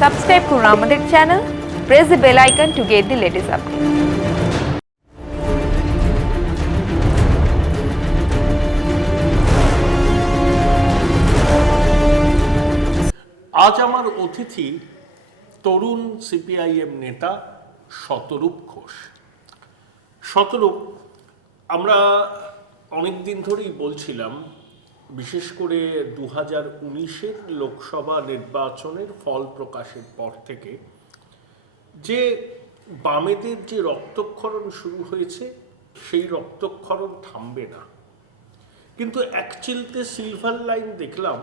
Subscribe করুন আমাদের channel, press the bell icon to get the latest update. আজ আমার অতিথি তরুণ সিপিআইএম নেতা শতরূপ ঘোষ। শতরূপ, আমরা অনেক দিন ধরেই বলছিলাম, বিশেষ করে 2019-এর লোকসভা নির্বাচনের ফল প্রকাশের পর থেকে যে বামেদের যে রক্তক্ষরণ শুরু হয়েছে, সেই রক্তক্ষরণ থামবে না। কিন্তু এক চিলতে সিলভার লাইন দেখলাম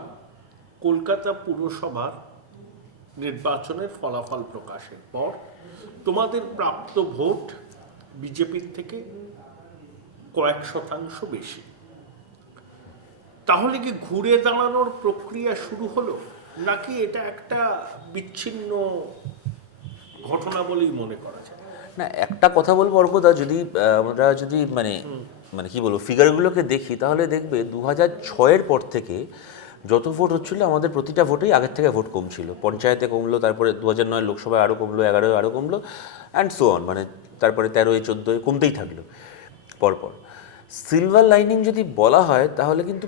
কলকাতা পুরসভার নির্বাচনের ফলাফল প্রকাশের পর তোমাদের প্রাপ্ত ভোট বিজেপির থেকে কয়েক শতাংশ বেশি। তাহলে কি ঘুরে দাঁড়ানোর প্রক্রিয়া শুরু হলো, নাকি এটা একটা বিচ্ছিন্ন ঘটনা বলেই মনে করা যায়? না, একটা কথা বলবো অর্কদা, যদি আমরা যদি মানে কি বলবো, ফিগারগুলোকে দেখি তাহলে দেখবে 2006-এর পর থেকে যত ভোট হচ্ছিল আমাদের প্রতিটা ভোটেই আগের থেকে ভোট কমছিল। পঞ্চায়েতে কমলো, তারপরে 2009 লোকসভায় আরও কমলো, 11-এ আরও কমলো, অ্যান্ড সো অন, মানে তারপরে 13-এ 14-এ কমতেই থাকলো পরপর। সিলভার লাইনিং যদি বলা হয় তাহলে কিন্তু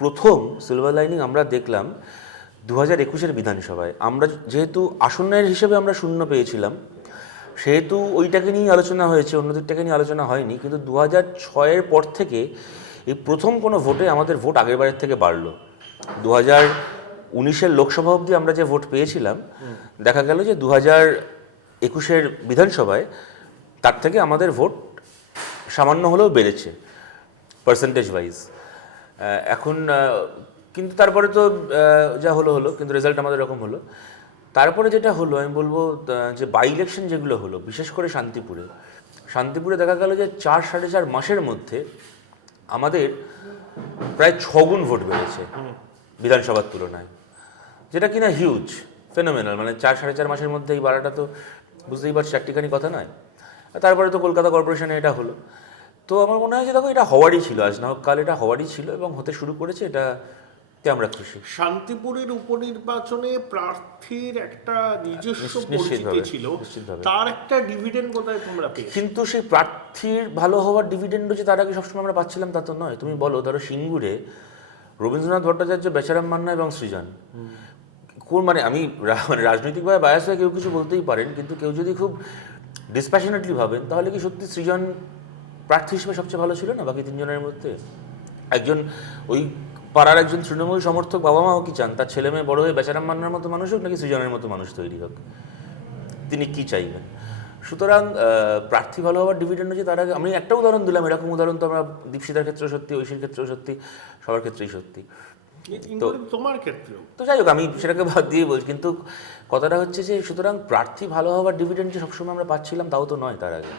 প্রথম সিলভার লাইনিং আমরা দেখলাম 2021-এর বিধানসভায়। আমরা যেহেতু আসনের হিসেবে আমরা শূন্য পেয়েছিলাম, সেহেতু ওইটাকে নিয়েই আলোচনা হয়েছে, অন্য দিকটাকে নিয়ে আলোচনা হয়নি। কিন্তু 2006-এর পর থেকে এই প্রথম কোনো ভোটে আমাদের ভোট আগের বারের থেকে বাড়লো। 2019-এর লোকসভা অবধি আমরা যে ভোট পেয়েছিলাম, দেখা গেল যে 2021-এর বিধানসভায় তার থেকে আমাদের ভোট সামান্য হলেও বেড়েছে পার্সেন্টেজ ওয়াইজ। এখন কিন্তু তারপরে তো যা হলো হলো, কিন্তু রেজাল্ট আমাদের এরকম হলো। তারপরে যেটা হলো, আমি বলবো যে বাই ইলেকশন যেগুলো হলো, বিশেষ করে শান্তিপুরে দেখা গেল যে 4-4.5 মাসের মধ্যে আমাদের প্রায় 6 গুণ ভোট বেড়েছে বিধানসভার তুলনায়, যেটা কিনা হিউজ, ফেনোমেনাল। মানে 4-4.5 মাসের মধ্যে এই বাড়াটা তো বুঝতেই পারছি একটিখানি কথা নয়। তারপরে তো কলকাতা কর্পোরেশনে এটা হলো। তো আমার মনে হয় যে দেখো, এটা হওয়ারই ছিল, আজ না হোক কাল এটা হওয়ারই ছিল এবং হতে শুরু করেছে, এটাতে আমরা খুশি। শান্তিপুরের উপনির্বাচনে প্রার্থীর একটা নিজস্ব পরিচিতি নিশ্চিতভাবে ছিল, নিশ্চিতভাবে। তার একটা ডিভিডেন্ড বোধহয় তোমরা পেয়েছো। কিন্তু সেই প্রার্থীর ভালো হওয়ার ডিভিডেন্ডও যে তার আগে সবসময় আমরা পাচ্ছিলাম তা তো নয়। তুমি বলো, ধরো সিঙ্গুরে রবীন্দ্রনাথ ভট্টাচার্য, বেচারাম মান্না এবং সৃজন, মানে আমি মানে রাজনৈতিকভাবে বায়াস হয়ে কেউ কিছু বলতেই পারেন, কিন্তু কেউ যদি খুব ডিসপ্যাশনেটলি ভাবেন তাহলে কি সত্যি সৃজন প্রার্থী হিসেবে সবচেয়ে ভালো ছিল না বাকি তিনজনের মধ্যে? একজন ওই পাড়ার একজন তৃণমূল সমর্থক বাবা মাও কি চান তার ছেলে মেয়ে বড় হয়ে বেচারাম মান্নার মতো মানুষ হোক, নাকি সৃজনের মতো মানুষ তৈরি হোক? তিনি কি চাইবেন? সুতরাং প্রার্থী ভালো হওয়ার ডিভিডেন্ড হচ্ছে তার আগে। আমি একটা উদাহরণ দিলাম, এরকম উদাহরণ তো আমরা দীপশিতার ক্ষেত্রেও সত্যি, ঐশীর ক্ষেত্রেও সত্যি, সবার ক্ষেত্রেই সত্যি। তো তোমার ক্ষেত্রেও তো যাই হোক, আমি সেটাকে বাদ দিয়ে বলছি, কিন্তু কথাটা হচ্ছে যে সুতরাং প্রার্থী ভালো হওয়ার ডিভিডেন্ড যে সবসময় আমরা পাচ্ছিলাম তাও তো নয় তার আগে।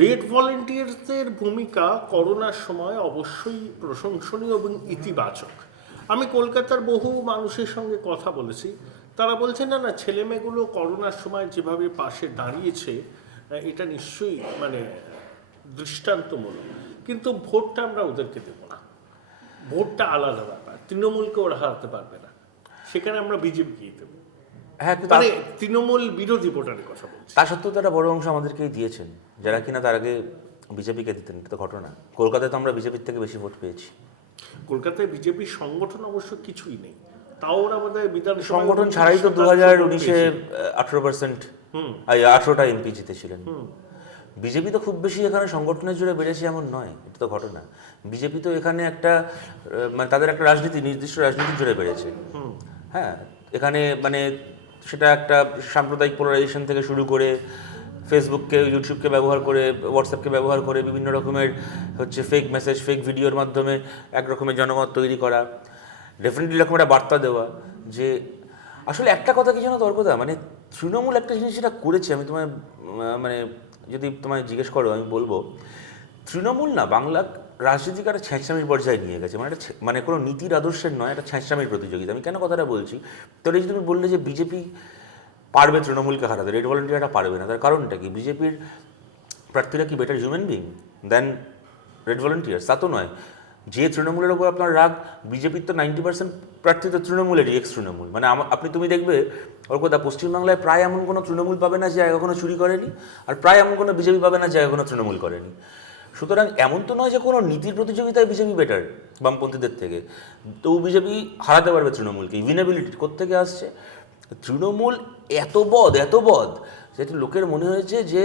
রেড ভলেন্টিয়ার্সদের ভূমিকা করোনার সময় অবশ্যই প্রশংসনীয় এবং ইতিবাচক। আমি কলকাতার বহু মানুষের সঙ্গে কথা বলেছি, তারা বলছে না না, ছেলেমেয়েগুলো করোনার সময় যেভাবে পাশে দাঁড়িয়েছে এটা নিশ্চয়ই মানে দৃষ্টান্তমূলক। কিন্তু ভোটটা আমরা ওদেরকে দেবো না, ভোটটা আলাদা ব্যাপার। তৃণমূলকে ওরা হারাতে পারবে না, সেখানে আমরা বিজেপিকেই দেবো। হ্যাঁ, মানে তৃণমূল বিরোধী ভোটারের কথা বলছি। তা সত্ত্বেও তো একটা বড় অংশ আমাদেরকেই দিয়েছেন, যারা কিনা তার আগে বিজেপিকে দিতেন। এটা তো ঘটনা। কলকাতায় তো আমরা বিজেপির থেকে বেশি ভোট পেয়েছি। কলকাতায় বিজেপির সংগঠন অবশ্য কিছুই নেই, তাও ওরা বোধহয় বিধানসভা সংগঠন ছাড়াই তো 2019-এ 18%, 18টা এমপি জিতেছিলেন। বিজেপি তো খুব বেশি এখানে সংগঠনের জুড়ে বেড়েছে এমন নয়, এটা তো ঘটনা। বিজেপি তো এখানে একটা মানে তাদের একটা রাজনীতি, নির্দিষ্ট রাজনীতির জুড়ে বেড়েছে। হ্যাঁ, এখানে মানে সেটা একটা সাম্প্রদায়িক পোলারাইজেশন থেকে শুরু করে ফেসবুককে, ইউটিউবকে ব্যবহার করে, হোয়াটসঅ্যাপকে ব্যবহার করে বিভিন্ন রকমের হচ্ছে ফেক মেসেজ, ফেক ভিডিওর মাধ্যমে এক রকমের জনমত তৈরি করা, ডেফিনেটলি এরকম একটা বার্তা দেওয়া যে আসলে একটা কথা কি জানো তর্কদা, মানে তৃণমূল একটা জিনিস যেটা করেছে, আমি তোমায় মানে যদি তোমায় জিজ্ঞেস করো আমি বলবো, তৃণমূল না বাংলা রাজনীতিকে একটা ছ্যাঁচড়ামির পর্যায়ে নিয়ে গেছে। মানে একটা মানে কোনো নীতির আদর্শের নয়, একটা ছ্যাঁচড়ামির প্রতিযোগিতা। আমি কেন কথাটা বলছি, তোর এই যে তুমি বললে যে বিজেপি পারবে তৃণমূলকে হারাতে, রেড ভলেন্টিয়ারটা পারবে না, তার কারণটা কি? বিজেপির প্রার্থীরা কি বেটার হিউম্যান বিং দেন রেড ভলেন্টিয়ার্স? তা তো নয়। যে তৃণমূলের ওপর আপনার রাগ, বিজেপির তো 90% প্রার্থী তো তৃণমূলেরই, এক্স তৃণমূল। মানে তুমি দেখবে ওর কথা, পশ্চিমবাংলায় প্রায় এমন কোনো তৃণমূল পাবে না যে কখনো চুরি করেনি, আর প্রায় এমন কোনো বিজেপি পাবে না যে কখনো তৃণমূল করেনি। সুতরাং এমন তো নয় যে কোনো নীতির প্রতিযোগিতায় বিজেপি বেটার বামপন্থীদের থেকে, তো বিজেপি হারাতে পারবে তৃণমূলকে। ইভিনেবিলিটি কোত্থেকে আসছে? তৃণমূল এত বদ যেটা লোকের মনে হয়েছে যে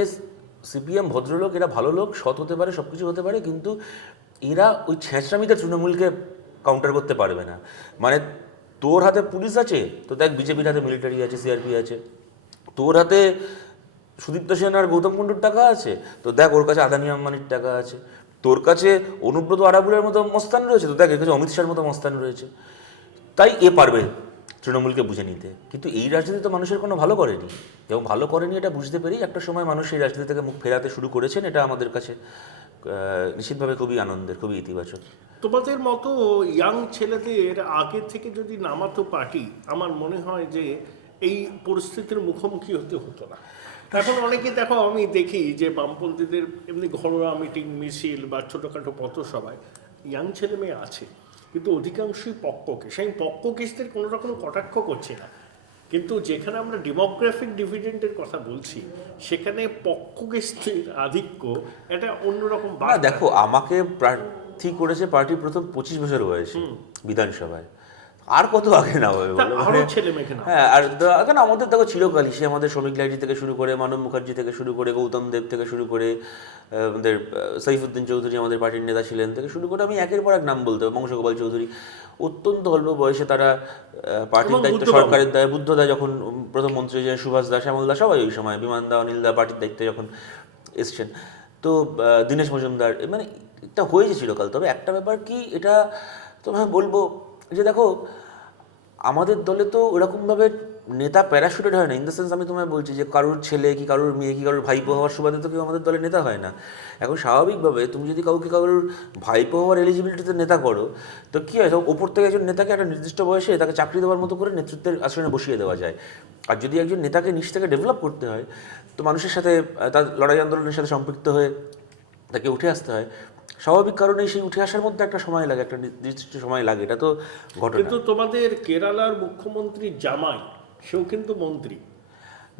সিপিএম ভদ্রলোক, এরা ভালো লোক, সৎ হতে পারে, সব কিছু হতে পারে, কিন্তু এরা ওই ছেঁচড়ামিতে তৃণমূলকে কাউন্টার করতে পারবে না। মানে তোর হাতে পুলিশ আছে তো দেখ, বিজেপির হাতে মিলিটারি আছে, সিআরপি আছে। তোর হাতে সুদীপ্ত সেন আর গৌতম কুণ্ডুর টাকা আছে তো দেখ, ওর কাছে আদানি আম্বানির টাকা আছে। তোর কাছে অনুব্রত আরাবুলের মতো মস্তান রয়েছে তো দেখ, এর কাছে অমিত শাহর মতো মস্তান রয়েছে। তাই পারবে তৃণমূলকে বুঝে নিতে। কিন্তু এই রাজনীতি তো মানুষের কোনো ভালো করেনি, এবং ভালো করেনি এটা বুঝতে পেরেই একটা সময় মানুষ এই রাজনীতি থেকে মুখ ফেরাতে শুরু করেছেন। এটা আমাদের কাছে নিশ্চিতভাবে খুবই আনন্দের, খুবই ইতিবাচক। তোমাদের মতো ইয়াং ছেলেদের আগে থেকে যদি নামাতো পার্টি, আমার মনে হয় যে এই পরিস্থিতির মুখোমুখি হতে হতো না। এখন অনেকে দেখো, আমি দেখি যে বামপন্থীদের এমনি ঘরোয়া মিটিং, মিছিল বা ছোটোখাটো পথসভায় ইয়াং ছেলে মেয়ে আছে, কিন্তু অধিকাংশই পক্ষকে, সেই পক্ষকেশদের কোনো রকম কটাক্ষ করছে না। কিন্তু যেখানে আমরা ডেমোগ্রাফিক ডিভিডেন্টের কথা বলছি, সেখানে পক্ষকেশদের আধিক্য এটা অন্যরকম। দেখো, আমাকে প্রার্থী করেছে পার্টি প্রথম 25 বছর বয়সে বিধানসভায়, আর কত আগে না হবে বলো? হ্যাঁ, আর এখন আমাদের দেখো চিরকালই, সে আমাদের শ্রমিক লাইটি থেকে শুরু করে, মানব মুখার্জি থেকে শুরু করে, গৌতম দেব থেকে শুরু করে, আমাদের সাইফুদ্দিন চৌধুরী আমাদের পার্টির নেতা ছিলেন থেকে শুরু করে, আমি একের পর এক নাম বলতে হবে, বংশগোপাল চৌধুরী, অত্যন্ত অল্প বয়সে তারা পার্টির দায়িত্ব, সরকারের দায়, বুদ্ধদা যখন প্রথম মন্ত্রী, যে সুভাষ দাস, শ্যামল দাস, সবাই ওই সময়, বিমান দা, অনিল দা পার্টির দায়িত্বে যখন এসছেন, তো দীনেশ মজুমদার, মানে এটা হয়েছে চিরকাল। তবে একটা ব্যাপার কি, এটা তোমায় বলবো যে দেখো, আমাদের দলে তো ওরকমভাবে নেতা প্যারাশুটেড হয় না। ইন দ্য সেন্স, আমি তোমায় বলছি যে কারোর ছেলে কি, কারোর মেয়ে কি, কারোর ভাইপো হওয়ার সুবাদে তো কেউ আমাদের দলে নেতা হয় না। এখন স্বাভাবিকভাবে তুমি যদি কারোর ভাইপো হওয়ার এলিজিবিলিটিতে নেতা করো, তো কী হয়, ওপর থেকে একজন নেতাকে একটা নির্দিষ্ট বয়সে তাকে চাকরি দেওয়ার মতো করে নেতৃত্বের আসনে বসিয়ে দেওয়া যায়। আর যদি একজন নেতাকে নিচ থেকে ডেভেলপ করতে হয়, তো মানুষের সাথে, তার লড়াই আন্দোলনের সাথে সম্পৃক্ত হয়ে তাকে উঠে আসতে হয়। স্বাভাবিক কারণেই সেই উঠে আসার মধ্যে একটা সময় লাগে, একটা নির্দিষ্ট সময় লাগে, এটা তো ঘটনা। কিন্তু তোমাদের কেরালার মুখ্যমন্ত্রী জামাই, সেও কিন্তু মন্ত্রী।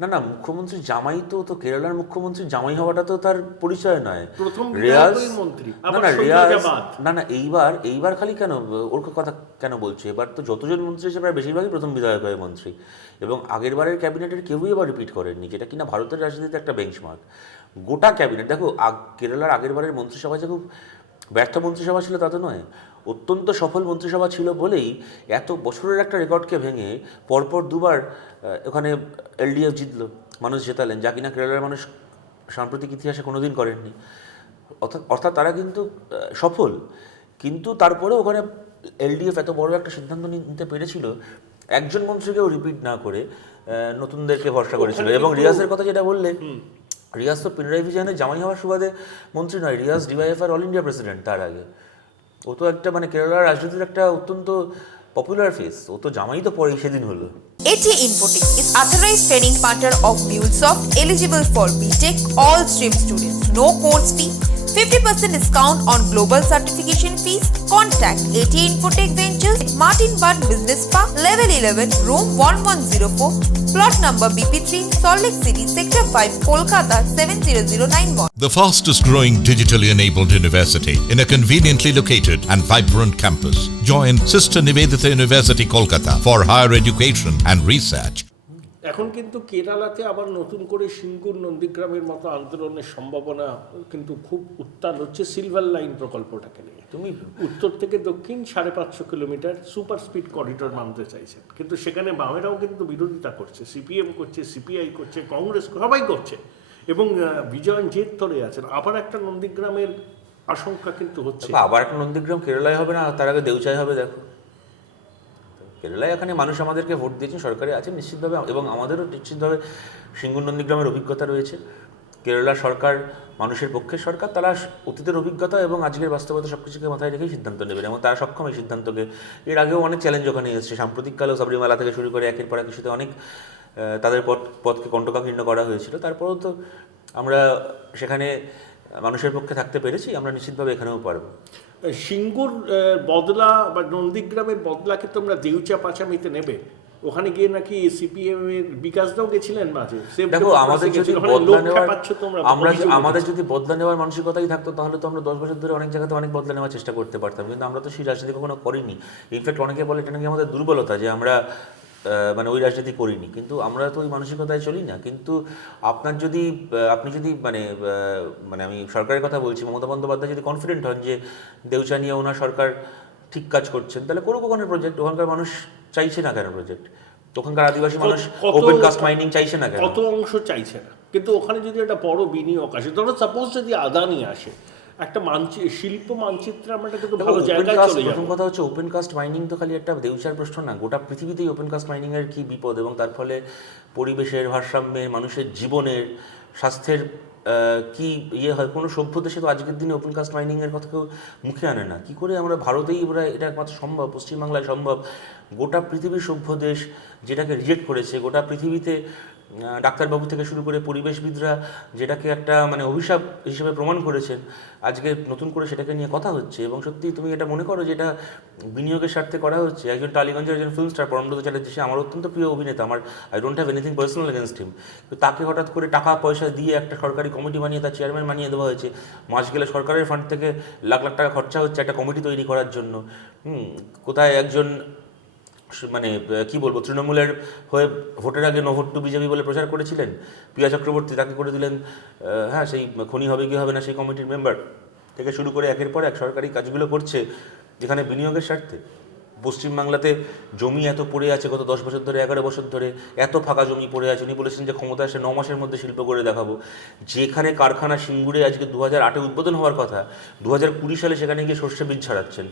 না, মুখ্যমন্ত্রী জামাই তো কেরালার মুখ্যমন্ত্রী জামাই হওয়াটা তো তার পরিচয় নয়। প্রথম রিয়াজ মন্ত্রী, না, এইবার খালি কেন ওর কথা কেন বলছে? এবার তো যতজন মন্ত্রী আছে প্রায় বেশিরভাগই প্রথম বিধায়ক হয়ে মন্ত্রী, এবং আগের বারের ক্যাবিনেটের কেউই এবার রিপিট করেননি, যেটা কিনা ভারতের রাজনীতিতে একটা বেঞ্চমার্ক। গোটা ক্যাবিনেট দেখো, কেরালার আগের বারের মন্ত্রিসভা যে খুব ব্যর্থ মন্ত্রিসভা ছিল তা তো নয়, অত্যন্ত সফল মন্ত্রিসভা ছিল বলেই এত বছরের একটা রেকর্ডকে ভেঙে পরপর দুবার ওখানে এলডিএফ জিতলো, মানুষ জেতালেন, যা কিনা কেরালার মানুষ সাম্প্রতিক ইতিহাসে কোনোদিন করেননি। অর্থাৎ তারা কিন্তু সফল, কিন্তু তারপরেও ওখানে এলডিএফ এত বড় একটা সিদ্ধান্ত নিতে পেরেছিল, একজন মন্ত্রীকেও রিপিট না করে নতুনদেরকে ভরসা করেছিল। এবং রিয়াজের কথা যেটা বললে, রিয়াজ তো পিনারাই বিজয়নের জামাই হওয়ার সুবাদে মন্ত্রী নয়, Riaz DYFI all India president তার আগে। ও তো একটা কেরালার রাজনীতির একটা অত্যন্ত পপুলার ফেস, ও তো জামাই তো পরেই সেদিন হলো। AT Infotech is authorized training partner of MuleSoft, eligible for BTech all stream students. No course fee, 50% discount on global certification fees. Contact AT Infotech Ventures, Martin Bud Business Park, Level 11, Room 1104, Plot number BP3, Salt Lake City, Sector 5, Kolkata 70091. The fastest growing digitally enabled university in a conveniently located and vibrant campus. Join Sister Nivedita University, Kolkata for higher education and research. এখন কিন্তু কেরালাতে আবার নতুন করে সিঙ্গুর, নন্দীগ্রামের মতো আন্দোলনের সম্ভাবনা কিন্তু খুব উত্তাল হচ্ছে সিলভার লাইন প্রকল্পটাকে নিয়ে। তুমি উত্তর থেকে দক্ষিণ 550 কিলোমিটার সুপার স্পিড করিডোর নামতে চাইছেন, কিন্তু সেখানে বামেরাও কিন্তু বিরোধিতা করছে, সিপিএম করছে, সিপিআই করছে, কংগ্রেস, সবাই করছে, এবং বিজয়ন জেদ ধরে আছেন। আবার একটা নন্দীগ্রামের আশঙ্কা কিন্তু হচ্ছে। আবার একটা নন্দীগ্রাম কেরালায় হবে না, তার আগে দেউচায় হবে। দেখো, কেরালায় এখানে মানুষ আমাদেরকে ভোট দিয়েছেন, সরকারে আছেন নিশ্চিতভাবে, এবং আমাদেরও নিশ্চিতভাবে সিঙ্গুর নন্দীগ্রামের অভিজ্ঞতা রয়েছে। কেরালা সরকার মানুষের পক্ষের সরকার, তারা অতীতের অভিজ্ঞতা এবং আজকের বাস্তবতা সব কিছুকে মাথায় রেখেই সিদ্ধান্ত নেবেন, এবং তারা সক্ষম এই সিদ্ধান্তকে। এর আগেও অনেক চ্যালেঞ্জ ওখানে এসেছে, সাম্প্রতিককালেও সাবরিমালা থেকে শুরু করে একের পর এক ইস্যুতে অনেক তাদের পথকে কণ্টকাকীর্ণ করা হয়েছিল। তারপরেও তো আমরা সেখানে মানুষের পক্ষে থাকতে পেরেছি, আমরা নিশ্চিতভাবে এখানেও পারবো। সিঙ্গুর বদলা বা নন্দীগ্রামের বদলাকে তোমরা দেউচা পাচামিতে নেবে? ওখানে গিয়ে নাকি সিপিএম এর বিকাশদাও গেছিলেন মাঝে। দেখো, আমাদের যদি আমাদের যদি বদলা নেওয়ার মানসিকতাই থাকতো তাহলে তো আমরা 10 বছর ধরে অনেক জায়গাতে অনেক বদলা নেওয়ার চেষ্টা করতে পারতাম, কিন্তু আমরা তো সেই রাজনীতি কখনো করিনি। ইনফ্যাক্ট অনেকে বলে এটা নাকি আমাদের দুর্বলতা যে আমরা মানে ওই রাজনীতি করিনি, কিন্তু আমরা তো ওই মানসিকতায় চলি না। কিন্তু আপনি যদি মানে আমি সরকারের কথা বলছি, মমতা বন্দ্যোপাধ্যায় যদি কনফিডেন্ট হন যে দেউচা নিয়ে ওনার সরকার ঠিক কাজ করছেন, তাহলে করুক ওখানে প্রজেক্ট। ওখানকার মানুষ চাইছে না কেন প্রজেক্ট? ওখানকার আদিবাসী মানুষ ওপেন কাস্ট মাইনিং চাইছে না কেন? কত অংশ চাইছে না, কিন্তু ওখানে যদি একটা বড় বিনিয়োগ আসে, ধরো সাপোজ যদি আদানি আসে, একটা শিল্প মানচিত্রে আমরা কিন্তু ভালো জায়গায় চলে যাব। প্রথম কথা হচ্ছে ওপেন কাস্ট মাইনিং তো খালি একটা দেউচার প্রশ্ন না, গোটা পৃথিবীতেই ওপেন কাস্ট মাইনিং এর কি বিপদ, এবং তার ফলে পরিবেশের ভারসাম্যের, মানুষের জীবনের, স্বাস্থ্যের কি হয়। কোনো সভ্য দেশে তো আজকের দিনে ওপেন কাস্ট মাইনিং এর কথা কেউ মুখে আনে না। কি করে আমরা ভারতেই এটা একমাত্র সম্ভব, পশ্চিমবাংলায় সম্ভব। গোটা পৃথিবীর সভ্য দেশ যেটাকে রিজেক্ট করেছে, গোটা পৃথিবীতে ডাক্তারবাবু থেকে শুরু করে পরিবেশবিদরা যেটাকে একটা মানে অভিশাপ হিসেবে প্রমাণ করেছেন, আজকে নতুন করে সেটাকে নিয়ে কথা হচ্ছে। এবং সত্যি তুমি এটা মনে করো যে এটা বিনিয়োগের স্বার্থে করা হচ্ছে? একজন টালিগঞ্জের একজন ফিল্ম স্টার পরমব্রত চ্যাটার্জি, সে আমার অত্যন্ত প্রিয় অভিনেতা, আমার I don't have anything personal against him, তো তাকে হঠাৎ করে টাকা পয়সা দিয়ে একটা সরকারি কমিটি বানিয়ে তার চেয়ারম্যান বানিয়ে দেওয়া হয়েছে। মাস গেলে সরকারের ফান্ড থেকে লাখ লাখ টাকা খরচা হচ্ছে একটা কমিটি তৈরি করার জন্য। কোথায় একজন মানে কি বলবো, তৃণমূলের হয়ে ভোটের আগে নো ভোট টু বিজেপি বলে প্রচার করেছিলেন প্রিয়া চক্রবর্তী, তাকে করে দিলেন হ্যাঁ সেই খনি হবে কি হবে না সেই কমিটির মেম্বার থেকে শুরু করে একের পর এক সরকারি কাজগুলো করছে যেখানে বিনিয়োগের স্বার্থে। পশ্চিমবাংলাতে জমি এত পড়ে আছে গত 10 বছর ধরে, 11 বছর ধরে এত ফাঁকা জমি পড়ে আছে। উনি বলেছেন যে ক্ষমতা আসে 9 মাসের মধ্যে শিল্প করে দেখাবো। যেখানে কারখানা সিঙ্গুরে আজকে 2008-এ উদ্বোধন হওয়ার কথা, 2020 সালে সেখানে গিয়ে সর্ষে বীজ ছাড়াচ্ছেন।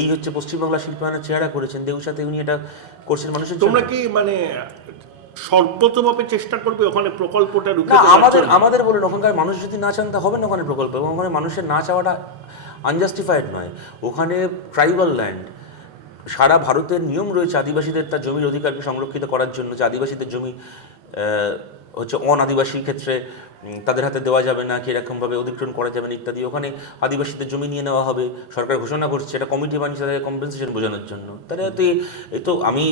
এই হচ্ছে পশ্চিমবাংলা শিল্পায়নের চেহারা করেছেন। দেউসাতে উনি এটা করছেন মানুষের। তোমরা কি মানে সর্বতভাবে চেষ্টা করবে ওখানে প্রকল্পটা রুখে দেওয়ার? আমাদের আমাদের বলুন, ওখানকার মানুষ যদি না চান তা হবে না ওখানে প্রকল্প, এবং ওখানে মানুষের না চাওয়াটা আনজাস্টিফাইড নয়। ওখানে ট্রাইবাল ল্যান্ড, সারা ভারতের নিয়ম রয়েছে আদিবাসীদের তার জমির অধিকারকে সংরক্ষিত করার জন্য, যে আদিবাসীদের জমি হচ্ছে অনাদিবাসীর ক্ষেত্রে তাদের হাতে দেওয়া যাবে না, কীরকমভাবে অধিগ্রহণ করা যাবে না ইত্যাদি। ওখানে আদিবাসীদের জমি নিয়ে নেওয়া হবে, সরকার ঘোষণা করছে, এটা কমিটি বানিয়েছে তাদেরকে কম্পেনসেশন বোঝানোর জন্য। তাহলে তো আমি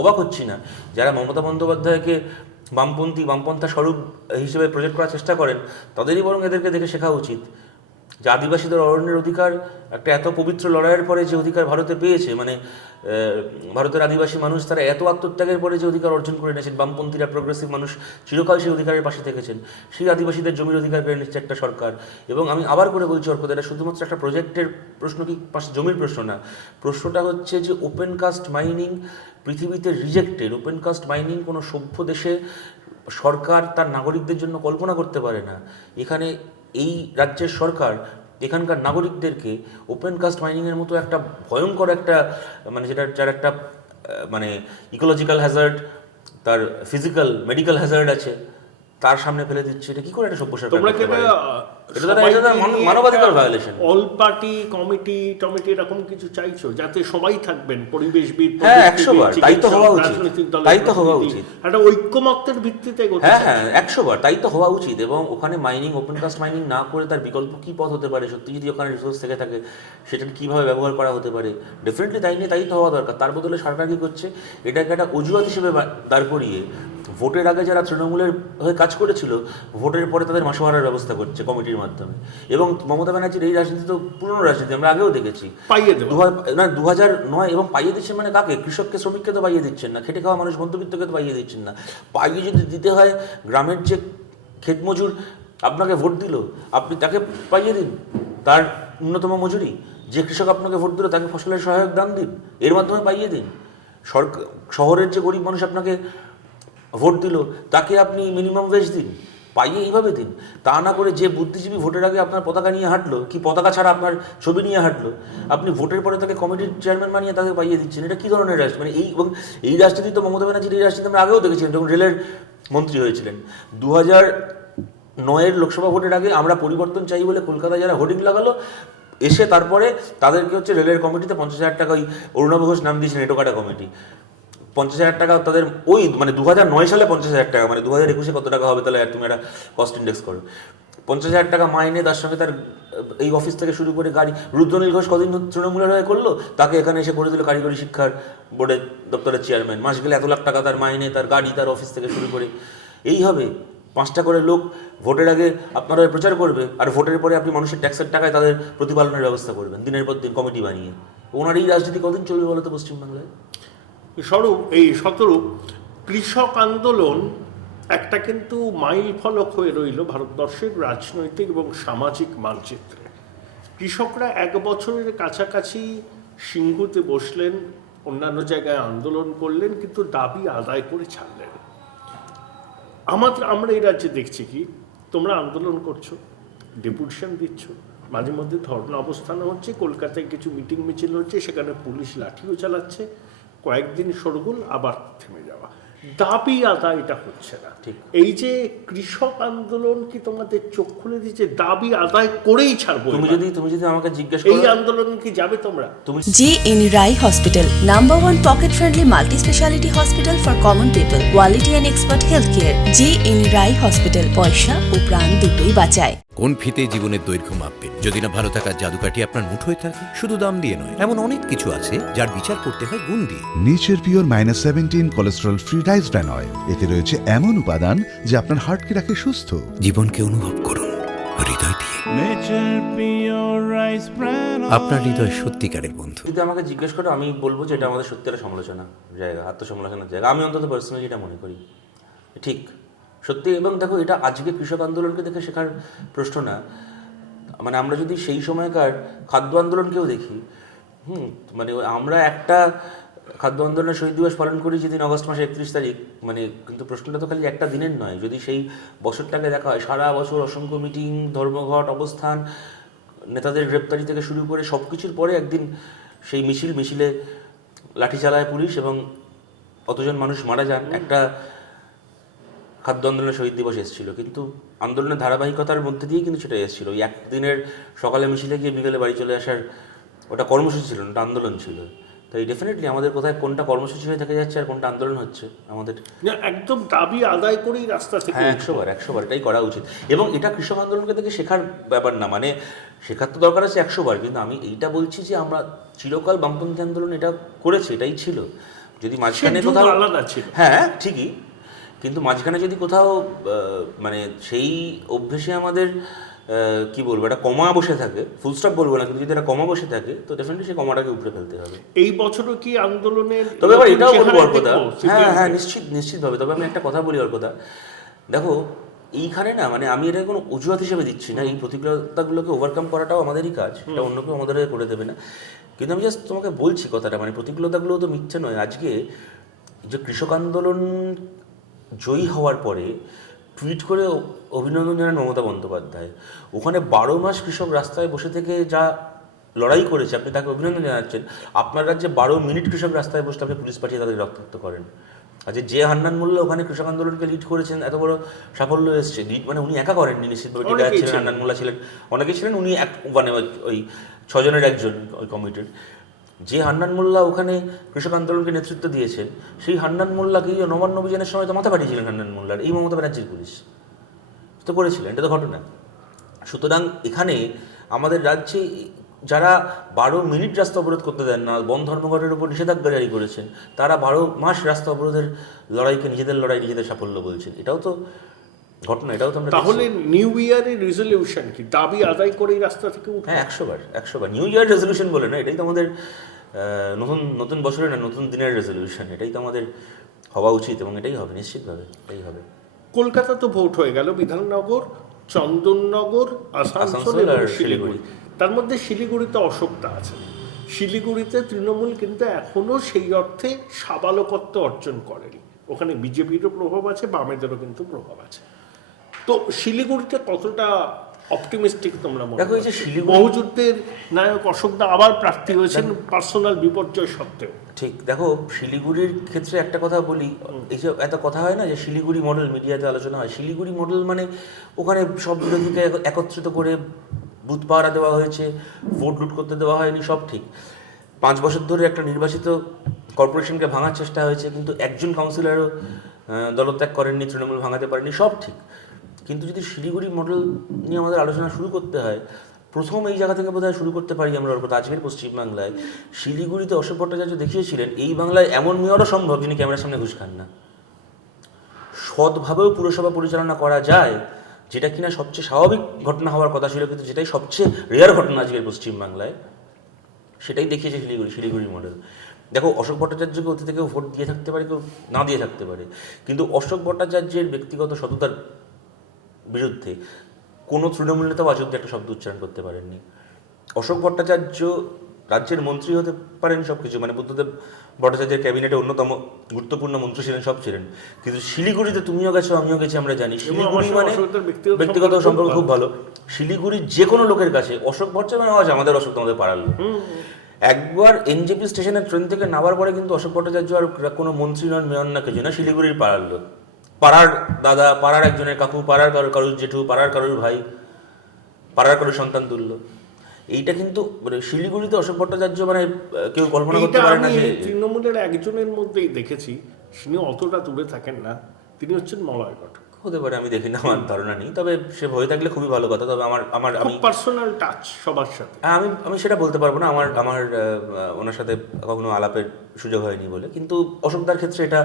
অবাক হচ্ছি না যারা মমতা বন্দ্যোপাধ্যায়কে বামপন্থা স্বরূপ হিসেবে প্রজেক্ট করার চেষ্টা করেন, তাদেরই বরং এদেরকে দেখে শেখা উচিত যে আদিবাসীদের অরণ্যের অধিকার একটা এত পবিত্র লড়াইয়ের পরে যে অধিকার ভারতে পেয়েছে, মানে ভারতের আদিবাসী মানুষ তারা এত আত্মত্যাগের পরে যে অধিকার অর্জন করে নিয়েছেন, বামপন্থীরা প্রগ্রেসিভ মানুষ চিরকাল সেই অধিকারের পাশে থেকেছেন, সেই আদিবাসীদের জমির অধিকার করে নিচ্ছে একটা সরকার। এবং আমি আবার করে বলছি অর্কদা, এটা শুধুমাত্র একটা প্রজেক্টের প্রশ্ন কি জমির প্রশ্ন না, প্রশ্নটা হচ্ছে যে ওপেন কাস্ট মাইনিং পৃথিবীতে রিজেক্টেড। ওপেন কাস্ট মাইনিং কোনো সভ্য দেশে সরকার তার নাগরিকদের জন্য কল্পনা করতে পারে না। এখানে এই রাজ্যের সরকার এখানকার নাগরিকদেরকে ওপেন কাস্ট মাইনিংয়ের মতো একটা ভয়ঙ্কর একটা মানে যার একটা মানে ইকোলজিক্যাল হ্যাজার্ড, তার ফিজিক্যাল মেডিকেল হ্যাজার্ড আছে, তার সামনে ফেলে দিচ্ছে। এটা কি করে একটা সভ্য সরকার? মানবাধিকার ভায়োলেশন। অল পার্টি কমিটি এরকম কিছু চাইছো যাতে সবাই থাকবেন, পরিবেশবিদ, হ্যাঁ 100 বার তাই তো হওয়া উচিত, একটা ঐক্যমত্যের ভিত্তিতে। হ্যাঁ 100 বার তাই তো হওয়া উচিত। এবং ওখানে মাইনিং, ওপেন কাস্ট মাইনিং না করে তার বিকল্প কি পথ হতে পারে? সত্যি যদি ওখানে রিসোর্স থেকে থাকে সেটা কিভাবে ব্যবহার করা হতে পারে? ডেফিনেটলি তাই তো হওয়া দরকার। তার বদলে সরকার কি করছে, এটাকে একটা অজুহাত হিসেবে দাঁড় করিয়ে ভোটের আগে যারা তৃণমূলের হয়ে কাজ করেছিল, ভোটের পরে তাদের মাসোহারার ব্যবস্থা করছে কমিটির মাধ্যমে। এবং মমতা ব্যানার্জির এই রাজনীতি তো পুরনো রাজনীতি, আমরা আগেও দেখেছি। 2009 এবং পাইয়ে দিচ্ছেন মানে কাকে? কৃষককে, শ্রমিককে তো পাইয়ে দিচ্ছেন না, খেটে খাওয়া মানুষ মধ্যবিত্তকে তো পাইয়ে দিচ্ছেন না। পাইয়ে যদি দিতে হয় গ্রামের যে ক্ষেত মজুর আপনাকে ভোট দিল, আপনি তাকে পাইয়ে দিন তার ন্যূনতম মজুরি। যে কৃষক আপনাকে ভোট দিল তাকে ফসলের সহায়ক দাম দিন, এর মাধ্যমে পাইয়ে দিন। শহরের যে গরিব মানুষ আপনাকে ভোট দিল তাকে আপনি মিনিমাম ওয়েজ দিন, পাইয়ে এইভাবে দিন। তা না করে যে বুদ্ধিজীবী ভোটের আগে আপনার পতাকা নিয়ে হাঁটলো, কি পতাকা ছাড়া আপনার ছবি নিয়ে হাঁটলো, আপনি ভোটের পরে তাকে কমিটির চেয়ারম্যান বানিয়ে তাকে পাইয়ে দিচ্ছেন। এটা কী ধরনের রাজনীতি? মানে এই রাজনীতি তো মমতা ব্যানার্জির এই রাজনীতি আমরা আগেও দেখেছিলাম যখন রেলের মন্ত্রী হয়েছিলেন। 2009-এর লোকসভা ভোটের আগে আমরা পরিবর্তন চাই বলে কলকাতায় যারা হোর্ডিং লাগালো, এসে তারপরে তাদেরকে হচ্ছে রেলের কমিটিতে 50,000 টাকা, ওই অরুণাভ ঘোষ নাম দিয়েছেন এটোকাটা কমিটি, 50,000 টাকা তাদের ওই মানে 2009 সালে 50,000 টাকা, মানে 2021-এ কত টাকা হবে তাহলে তুমি একটা কস্ট ইন্ডেক্স করো। 50,000 টাকা মাইনে, তার সঙ্গে তার এই অফিস থেকে শুরু করে গাড়ি। রুদ্রনীল ঘোষ কদিন তৃণমূলের হয়ে করলো, তাকে এখানে এসে করে দিল কারিগরি শিক্ষার বোর্ডের দপ্তরের চেয়ারম্যান। মাস গেলে 1 লাখ টাকা তার মাইনে, তার গাড়ি, তার অফিস থেকে শুরু করে। এই হবে 5টা করে লোক ভোটের আগে আপনারা প্রচার করবে, আর ভোটের পরে আপনি মানুষের ট্যাক্সের টাকায় তাদের প্রতিপালনের ব্যবস্থা করবেন দিনের পর দিন কমিটি বানিয়ে। ওনার এই রাজনীতি কদিন চলবে বলো তো পশ্চিমবাংলায়? শতরূপ কৃষক আন্দোলন একটা কিন্তু মাইল ফলক হয়ে রইল ভারতবর্ষের রাজনৈতিক এবং সামাজিক মানচিত্রে। কৃষকরা 1 বছরের কাছাকাছি সিঙ্গুতে বসলেন, অন্যান্য জায়গায় আন্দোলন করলেন, কিন্তু দাবি আদায় করে ছাড়লেন। আমরা এই রাজ্যে দেখছি কি, তোমরা আন্দোলন করছো, ডেপুটেশন দিচ্ছ, মাঝে মধ্যে ধর্ণা অবস্থান হচ্ছে, কলকাতায় কিছু মিটিং মিছিল হচ্ছে, সেখানে পুলিশ লাঠিও চালাচ্ছে, কয়েকদিন শোরগোল, আবার থেমে যাওয়া। দাবি আদায়টা হচ্ছে না। এই যে কৃষক আন্দোলন কি তোমাদের চোখ খুলে দিচ্ছে? দাবি আদায় করেই ছাড়বো। তুমি যদি আমাকে জিজ্ঞেস এই আন্দোলন কি যাবে তোমরা? J.N. Rai Hospital, #1 pocket-friendly multi-speciality hospital for common people. Quality and expert healthcare. J.N. Rai Hospital, পয়সা ও প্রাণ দুটোই বাঁচায়। কোন ফিতে জীবনের দৈর্ঘ্য মাপবেন? যদি না ভালো থাকার জাদুকাঠি আপনার মুঠোয় থাকে? শুধু দাম দিয়ে নয়, এমন অনেক কিছু আছে যার বিচার করতে হয় গুণ দিয়ে। Nature pure -17 cholesterol free rice bran oil. এতে রয়েছে এমন উপাদান যা আপনার হার্টকে রাখে সুস্থ। জীবনকে অনুভব করুন হৃদয় দিয়ে। আপনার হৃদয় সত্যিকারের বন্ধু। যদি আমাকে জিজ্ঞেস করো, আমি বলবো যে এটা আমাদের সত্যিকারের সমালোচনা জায়গা, আত্মসমালোচনার জায়গা। আমি অন্তত পার্সোনালি এটা মনে করি ঠিক সত্যি। এবং দেখো, এটা আজকে কৃষক আন্দোলনকে দেখে শেখার প্রশ্ন না। মানে আমরা যদি সেই সময়কার খাদ্য আন্দোলনকেও দেখি, মানে আমরা একটা খাদ্য আন্দোলনের শহীদ দিবস পালন করি যেদিন অগস্ট মাসের 31 তারিখ, মানে কিন্তু প্রশ্নটা তো খালি একটা দিনের নয়। যদি সেই বছরটাকে দেখা হয়, সারা বছর অসংখ্য মিটিং, ধর্মঘট, অবস্থান, নেতাদের গ্রেপ্তারি থেকে শুরু করে সব কিছুর পরে একদিন সেই মিছিলে লাঠি চালায় পুলিশ এবং অতজন মানুষ মারা যান। একটা খাদ্য আন্দোলনের শহীদ দিবস এসেছিল, কিন্তু আন্দোলনের ধারাবাহিকতার মধ্যে দিয়ে কিন্তু সেটা এসেছিল। ওই একদিনের সকালে মিছিলে গিয়ে বিকেলে বাড়ি চলে আসার ওটা কর্মসূচি ছিল না, ওটা আন্দোলন ছিল। তাই ডেফিনেটলি আমাদের কোথায় কোনটা কর্মসূচি হয়ে থেকে যাচ্ছে আর কোনটা আন্দোলন হচ্ছে আমাদের একদম দাবি আদায় করেই রাস্তা থেকে। হ্যাঁ, 100 বার এটাই করা উচিত। এবং এটা কৃষক আন্দোলনকে থেকে শেখার ব্যাপার না, মানে শেখার তো দরকার আছে 100 বার, কিন্তু আমি এইটা বলছি যে আমরা চিরকাল বামপন্থী আন্দোলন এটা করেছি, এটাই ছিল। যদি মাঝখানে কোথাও আলাদা ছিল, হ্যাঁ ঠিকই, কিন্তু মাঝখানে যদি কোথাও মানে সেই অভ্যেসে আমাদের কি বলবো, একটা কমা বসে থাকে, ফুল স্টপ বলবো না, কিন্তু যদি একটা কমা বসে থাকে তো ডেফিনেটলি সেই কমাটাকে উপরে ফেলতে হবে। এই বছরও কি আন্দোলনের, তবে আবার এটাও বলবো অর্কদা, হ্যাঁ নিশ্চিতভাবে। তবে আমি একটা কথা বলি অর্কদা, দেখো এইখানে না, মানে আমি এটা কোনো অজুহাত হিসেবে দিচ্ছি না, এই প্রতিকূলতাগুলোকে ওভারকাম করাটাও আমাদেরই কাজ, এটা অন্য কেউ আমাদের করে দেবে না। কিন্তু আমি জাস্ট তোমাকে বলছি কথাটা, মানে প্রতিকূলতাগুলো তো মিথ্যে নয়। আজকে যে কৃষক আন্দোলন জয়ী হওয়ার পরে টুইট করে অভিনন্দন জানান মমতা বন্দ্যোপাধ্যায়, ওখানে 12 মাস কৃষক রাস্তায় বসে থেকে যা লড়াই করেছে আপনি তাকে অভিনন্দন জানাচ্ছেন। আপনার রাজ্যে 12 মিনিট কৃষক রাস্তায় বসে আপনি পুলিশ পাঠিয়ে তাদের রক্তাক্ত করেন। আজকে যে হান্নান মোল্লা ওখানে কৃষক আন্দোলনকে লিড করেছেন, এত বড় সাফল্য এসছে, লিড মানে উনি একা করেননি নিশ্চিতভাবে, ছিলেন হান্নান মোল্লা ছিলেন, অনেকে ছিলেন, উনি মানে ওই 6 জনের একজন ওই কমিটির। যে হান্নান মোল্লা ওখানে কৃষক আন্দোলনকে নেতৃত্ব দিয়েছেন, সেই হান্নান মোল্লাকে নবান্ন অভিযানের সময় তো মাথা পাঠিয়েছিলেন হান্নান মোল্লার এই মমতা ব্যানার্জির পুলিশ তো করেছিলেন, এটা তো ঘটনা। সুতরাং এখানে আমাদের রাজ্যে যারা 12 মিনিট রাস্তা অবরোধ করতে দেন না, বন ধর্মঘটের উপর নিষেধাজ্ঞা জারি করেছেন, তারা 12 মাস রাস্তা অবরোধের লড়াইকে নিজেদের লড়াই, নিজেদের সাফল্য বলছেন, এটাও তো ঘটনা, এটাও তো আমরা। তাহলে নিউ ইয়ারের রেজলিউশন কি দাবি আদায় করে এই রাস্তা থেকে উঠে? হ্যাঁ, 100 বার নিউ ইয়ার রেজলিউশন বলে না, এটাই তো আমাদের নতুন বছরের না, নতুন দিনের রেজলিউশন, এটাই তো আমাদের হওয়া উচিত এবং এটাই হবে, নিশ্চিতভাবে এটাই হবে। কলকাতা তো ভোট হয়ে গেল, বিধাননগর, চন্দননগর, আসানসোল এবং শিলিগুড়ি। তার মধ্যে শিলিগুড়িতে অশোকতা আছে। শিলিগুড়িতে তৃণমূল কিন্তু এখনো সেই অর্থে সাবালকত্ব অর্জন করেনি। ওখানে বিজেপিরও প্রভাব আছে, বামেদেরও কিন্তু প্রভাব আছে। তো শিলিগুড়িতে কতটা অপটিমিস্টিক তোমরা মনে করো? বহুযুদ্ধের নায়ক অশোকদা আবার প্রার্থী হয়েছেন পার্সোনাল বিপর্যয় সত্ত্বেও। ঠিক, দেখো শিলিগুড়ির ক্ষেত্রে একটা কথা বলি, এই যে এত কথা হয় না যে শিলিগুড়ি মডেল মিডিয়াতে আলোচনা হয়, শিলিগুড়ি মডেল মানে ওখানে সব বিরোধীকে একত্রিত করে বুথ পাহারা দেওয়া হয়েছে, ভোট লুট করতে দেওয়া হয়নি, সব ঠিক। 5 বছর ধরে একটা নির্বাচিত কর্পোরেশনকে ভাঙার চেষ্টা হয়েছে, কিন্তু একজন কাউন্সিলরও দলত্যাগ করেননি, তৃণমূল ভাঙাতে পারেনি, সব ঠিক। কিন্তু যদি শিলিগুড়ি মডেল নিয়ে আমাদের আলোচনা শুরু করতে হয়, প্রথম এই জায়গা থেকে বোধহয় শুরু করতে পারি আমরা। অর্থাৎ আজকের পশ্চিমবাংলায় শিলিগুড়িতে অশোক ভট্টাচার্য দেখিয়েছিলেন এই বাংলায় এমন মেয়রও সম্ভব যিনি ক্যামেরার সামনে ঘুষ খান না। সৎভাবেও পুরসভা পরিচালনা করা যায়, যেটা কিনা সবচেয়ে স্বাভাবিক ঘটনা হওয়ার কথা ছিল, কিন্তু যেটাই সবচেয়ে রেয়ার ঘটনা আজকের পশ্চিমবাংলায়, সেটাই দেখিয়েছে শিলিগুড়ি মডেল। দেখো, অশোক ভট্টাচার্যকে অতীতে কেউ ভোট দিয়ে থাকতে পারে, কেউ না দিয়ে থাকতে পারে, কিন্তু অশোক ভট্টাচার্যের ব্যক্তিগত সততার বিরুদ্ধে কোনো তৃণমূল নেতাও আজ অব্দি একটা শব্দ উচ্চারণ করতে পারেননি। অশোক ভট্টাচার্য রাজ্যের মন্ত্রী হতে পারেন সব কিছু, মানে বুদ্ধদেব ভট্টাচার্যের ক্যাবিনেটে অন্যতম গুরুত্বপূর্ণ মন্ত্রী ছিলেন, সব ছিলেন, কিন্তু শিলিগুড়িতে তুমিও গেছো আমিও গেছি, আমরা জানি শিলিগুড়ি মানে ব্যক্তিগত সম্পর্ক খুব ভালো। শিলিগুড়ির যে কোনো লোকের কাছে অশোক ভট্টাচার্য মানে আমাদের অশোক, আমাদের পাড়ার লোক। একবার এনজেপি স্টেশনের ট্রেন থেকে নামার পরে কিন্তু অশোক ভট্টাচার্য আর কোনো মন্ত্রী নন, মেয়র না, কিছু না, শিলিগুড়ির পাড়ার লোক, পাড়ার দাদা, পাড়ার একজনের কাকু, পাড়ার কারুর জেঠু, পাড়ার কারুর ভাই, পাড়ার কারুর সন্তান তুল্য। এইটা কিন্তু মানে শিলিগুড়িতে অশোক ভট্টাচার্য মানে কেউ কল্পনা করতে পারে না যে তৃণমূলের একজনের মধ্যেই দেখেছি, তিনি অতটা দূরে থাকেন না, তিনি হচ্ছেন মলয় ঘটক। হতে পারে, আমি দেখি না, আমার ধারণা নেই, তবে সে ভয় থাকলে খুবই ভালো কথা। তবে আমি পার্সোনাল টাচ সবার সাথে, আমি সেটা বলতে পারবো না, আমার ওনার সাথে কখনো আলাপের সুযোগ হয়নি বলে, কিন্তু অশোকদার ক্ষেত্রে এটা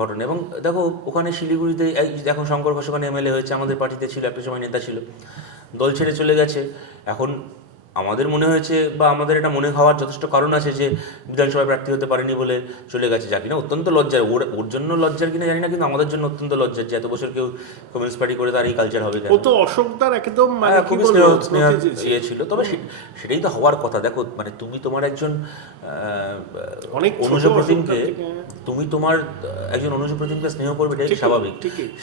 ঘটনা। এবং দেখো, ওখানে শিলিগুড়িতে এখন শঙ্কর ঘোষ ওখানে এমএলএ হয়েছে, আমাদের পার্টিতে ছিল, একটা সময় নেতা ছিল, দল ছেড়ে চলে গেছে। এখন আমাদের মনে হয়েছে বা আমাদের এটা মনে হওয়ার যথেষ্ট কারণ আছে যে বিধানসভায় প্রার্থী হতে পারেনি বলে চলে গেছে, যা কিনা অত্যন্ত লজ্জার। ওর জন্য লজ্জার কিনা জানি না, কিন্তু আমাদের জন্য অত্যন্ত লজ্জার যে এত বছর কেউ কমিউনিস্ট পার্টি করে তার এই কালচার হবে কেন। ও তো অশোকদার একদম খুবই স্নেহ ইয়ে ছিল, তবে সেটাই তো হওয়ার কথা। দেখো, মানে তুমি তোমার একজন অনুজ প্রতিমকে, তুমি তোমার একজন অনুজ প্রতিমকে স্নেহ করবে, এটাই স্বাভাবিক।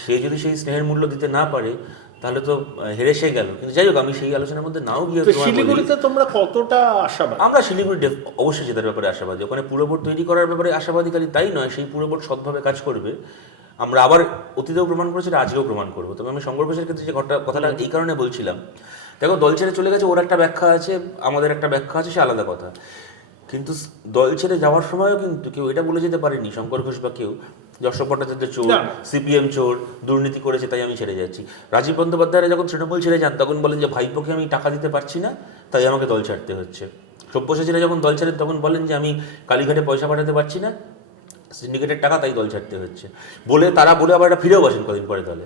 সে যদি সেই স্নেহের মূল্য দিতে না পারে তাহলে তো হেরে সে গেল। কিন্তু যাই হোক, আমি সেই আলোচনার মধ্যে নাও গিয়ে শিলিগুড়িতে তোমরা কতটা আশাবাদী? আমরা শিলিগুড়ি অবশ্যই জেতার ব্যাপারে আশাবাদী। ওখানে পুরবোর্ড তৈরি করার ব্যাপারে আশাবাদী, খালি তাই নয়, সেই পুরবোর্ড সৎভাবে কাজ করবে। আমরা আবার অতীতেও প্রমাণ করেছি, আজকেও প্রমাণ করবো। তবে আমি শঙ্কর ঘোষের ক্ষেত্রে যে কথাটা এই কারণে বলছিলাম, দেখো, দল ছেড়ে চলে গেছে, ওর একটা ব্যাখ্যা আছে, আমাদের একটা ব্যাখ্যা আছে, সে আলাদা কথা। কিন্তু দল ছেড়ে যাওয়ার সময়ও কিন্তু কেউ এটা বলে যেতে পারেনি, শঙ্কর ঘোষ বা কেউ, অশোক ভট্টাচার্য চোর, সিপিএম চোর, দুর্নীতি করেছে তাই আমি ছেড়ে যাচ্ছি। রাজীব বন্দ্যোপাধ্যায়রা যখন তৃণমূল ছেড়ে যান তখন বলেন যে ভাইপোকে আমি টাকা দিতে পারছি না, তাই আমাকে দল ছাড়তে হচ্ছে। সব্যসাচীরা যখন দল ছাড়েন তখন বলেন যে আমি কালীঘাটে পয়সা পাঠাতে পারছি না, সিন্ডিকেটের টাকা, তাই দল ছাড়তে হচ্ছে তারা বলে আবার এটা ফিরেও বসেন কদিন পরে দলে।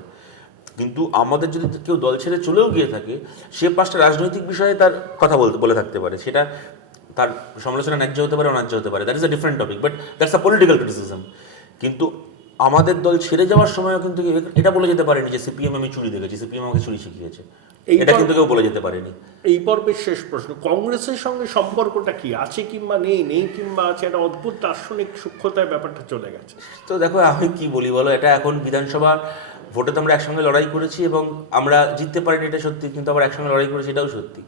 কিন্তু আমাদের যদি কেউ দল ছেড়ে চলেও গিয়ে থাকে, সে পাঁচটা রাজনৈতিক বিষয়ে তার কথা বলে থাকতে পারে, সেটা তার সমালোচনা ন্যায্য হতে পারে, অন্যায্য হতে পারে, that is a different topic, but that's a political criticism. কিন্তু আমাদের দল ছেড়ে যাওয়ার সময়ও কিন্তু এটা বলে যেতে পারেনি যে সিপিএম আমি চুরি দেখেছি, সিপিএম আমাকে চুরি শিখিয়েছে, এটা কিন্তু কেউ বলে যেতে পারেনি। এই পর্বের শেষ প্রশ্ন, কংগ্রেসের সঙ্গে সম্পর্কটা কি, আছে কিংবা নেই কিংবা আছে, একটা অদ্ভুত দার্শনিক সূক্ষ্মতায় ব্যাপারটা চলে গেছে। তো দেখো, আমি কি বলি বলো, এটা এখন বিধানসভা ভোটে তো আমরা একসঙ্গে লড়াই করেছি এবং আমরা জিততে পারিনি, এটা সত্যি, কিন্তু আবার একসঙ্গে লড়াই করেছি, এটাও সত্যি।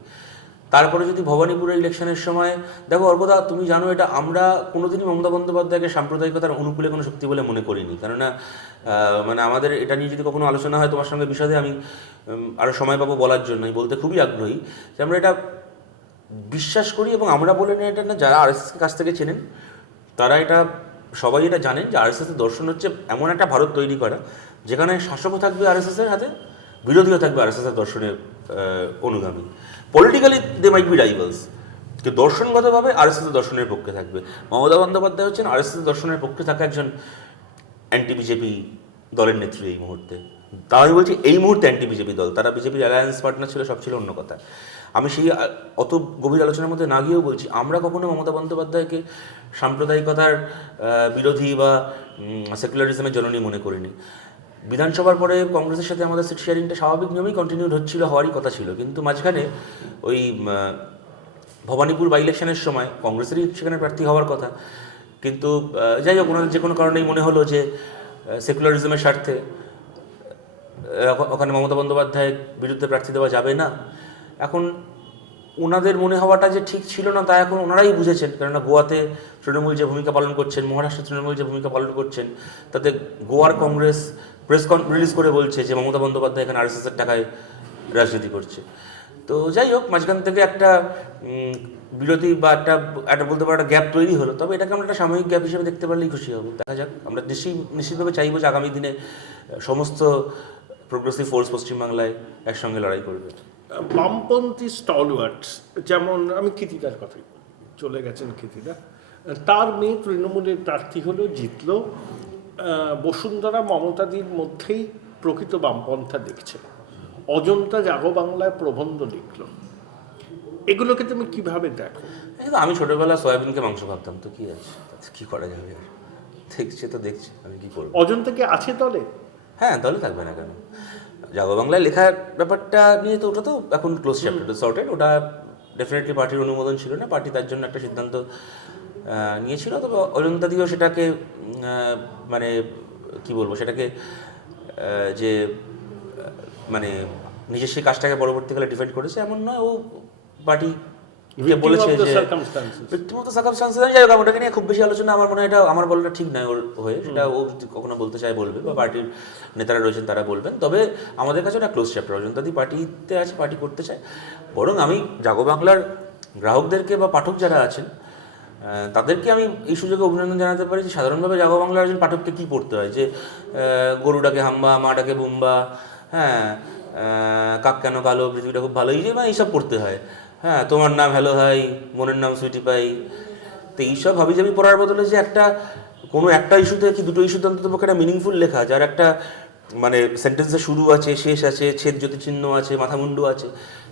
তারপরে যদি ভবানীপুরের ইলেকশনের সময় দেখো, অর্কদা তুমি জানো, এটা আমরা কোনোদিনই মমতা বন্দ্যোপাধ্যায়কে সাম্প্রদায়িকতার অনুকূলে কোনো শক্তি বলে মনে করিনি। কেননা মানে আমাদের এটা নিয়ে যদি কখনো আলোচনা হয় তোমার সঙ্গে বিশদে, আমি আরও সময় পাবো বলার জন্য, আমি বলতে খুবই আগ্রহী যে আমরা এটা বিশ্বাস করি। এবং আমরা বলে না, এটা না, যারা আরএসএসকে কাছ থেকে চেনেন তারা এটা সবাই এটা জানেন যে আরএসএসের দর্শন হচ্ছে এমন একটা ভারত তৈরি করা যেখানে শাসকও থাকবে আরএসএসের হাতে, বিরোধীও থাকবে আরএসএসের দর্শনের অনুগামী। Politically they might be rivals, কিন্তু দর্শনগতভাবে আরএসএসের দর্শনের পক্ষে থাকবে। মমতা বন্দ্যোপাধ্যায় হচ্ছেন আরএসএসের দর্শনের পক্ষে থাকা একজন অ্যান্টি বিজেপি দলের নেত্রী এই মুহূর্তে। তা আমি বলছি এই মুহূর্তে অ্যান্টি বিজেপি দল, তারা বিজেপির অ্যালায়েন্স পার্টনার ছিল, সব ছিল অন্য কথা। আমি সেই অত গভীর আলোচনার মধ্যে না গিয়েও বলছি, আমরা কখনো মমতা বন্দ্যোপাধ্যায়কে সাম্প্রদায়িকতার বিরোধী বা সেকুলারিজমের জননী মনে করিনি। বিধানসভার পরে কংগ্রেসের সাথে আমাদের সিট শেয়ারিংটা স্বাভাবিক নিয়মেই কন্টিনিউড হচ্ছিল, হওয়ারই কথা ছিল, কিন্তু মাঝখানে ওই ভবানীপুর বাই ইলেকশনের সময় কংগ্রেসেরই সেখানে প্রার্থী হওয়ার কথা, কিন্তু যাই হোক, ওনাদের যে কোনো কারণেই মনে হলো যে সেকুলারিজমের স্বার্থে ওখানে মমতা বন্দ্যোপাধ্যায়ের বিরুদ্ধে প্রার্থী দেওয়া যাবে না। এখন ওনাদের মনে হওয়াটা যে ঠিক ছিল না তা এখন ওনারাই বুঝেছেন, কেননা গোয়াতে তৃণমূল যে ভূমিকা পালন করছেন, মহারাষ্ট্রে তৃণমূল যে ভূমিকা পালন করছেন, তাতে গোয়ার কংগ্রেস প্রেস রিলিজ করে বলছে যে মমতা বন্দ্যোপাধ্যায় এখানে আরএসএসের টাকায় রাজনীতি করছে। তো যাই হোক, মাঝখান থেকে একটা বিরতি বা একটা বলতে পারো একটা গ্যাপ তৈরি হলো, তবে এটাকে আমরা একটা সাময়িক গ্যাপ হিসেবে দেখতে পারলেই খুশি হব। দেখা যাক, আমরা নিশ্চিতভাবে চাইবো যে আগামী দিনে সমস্ত প্রোগ্রেসিভ ফোর্স পশ্চিমবাংলায় একসঙ্গে লড়াই করবে। বামপন্থী স্টলওয়ার্ডস, যেমন আমি কৃতিদার কথাই বলি, চলে গেছেন কৃতিদা, তার মেয়ে তৃণমূলের প্রার্থী হলো, জিতলো। বসুন্ধরা মমতাদির মধ্যেই প্রকৃত বামপন্থা দেখছে। অজন্তা জাগো বাংলায় প্রবন্ধ লিখলো। এগুলোকে তুমি কিভাবে দেখো? কিন্তু আমি ছোটবেলা সয়াবিনকে মাংস ভাবতাম, তো কি আছে, তাতে কি করা যাবে আর? দেখছে তো দেখছে, আমি কি করবো। অজন্তা কি আছে দলে? হ্যাঁ, দলে থাকবে না কেন? জাগো বাংলায় লেখার ব্যাপারটা নিয়ে তো ওটা তো এখন ক্লোজ চ্যাপ্টার সর্টেড, ওটা ডেফিনেটলি পার্টির অনুমোদন ছিল না, পার্টি তার জন্য একটা সিদ্ধান্ত নিয়েছিল। তবে অজন্তা দিও সেটাকে মানে কি বলবো, সেটাকে যে মানে নিজের সেই কাজটাকে পরবর্তীকালে ডিফেন্ড করেছে এমন নয়। ও পার্টি বলেছে যে ব্যক্তিগত সার্কামস্টান্সেস, যাই হোক ওটাকে নিয়ে খুব বেশি আলোচনা আমার মনে হয় এটা আমার বলাটা ঠিক নয় ওর হয়ে। সেটা ও যদি কখনো বলতে চায় বলবে, বা পার্টির নেতারা রয়েছেন তারা বলবেন। তবে আমাদের কাছে ওটা ক্লোজ চ্যাপ্টার। অজন্তাদি পার্টিতে আছে, পার্টি করতে চায়। বরং আমি জাগো বাংলার গ্রাহকদেরকে বা পাঠক যারা আছেন তাদেরকে আমি এই সুযোগে অভিনন্দন জানাতে পারি যে সাধারণভাবে জাগো বাংলার একজন পাঠককে কী পড়তে হয়, যে গরুটাকে হাম্বা, মাটাকে বুম্বা, হ্যাঁ, কাক কেন কালো, পৃথিবীটা খুব ভালো, এই যে মানে এইসব পড়তে হয়। হ্যাঁ, তোমার নাম হ্যালো হাই, মনের নাম সুইটি পাই। তো এইসব হাবি জাবি পড়ার বদলে যে একটা কোনো একটা ইস্যুতে কি দুটো ইস্যুতে অন্তত পক্ষে একটা মিনিংফুল লেখা, যার একটা মানে সেন্টেন্সের শুরু আছে, শেষ আছে, ছেদ জ্যোতিচিহ্ন আছে, মাথামুন্ডু আছে,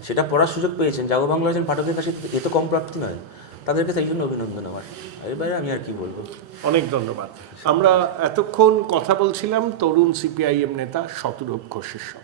সেটা পড়ার সুযোগ পেয়েছেন জাগো বাংলা একজন পাঠকের কাছে, এ তো কম প্রাপ্তি নয়। তাদেরকে সেই জন্য অভিনন্দন আমার। এর বাইরে আমি আর কি বলবো। অনেক ধন্যবাদ। আমরা এতক্ষণ কথা বলছিলাম তরুণ সিপিআইএম নেতা শতরূপ ঘোষের সঙ্গে।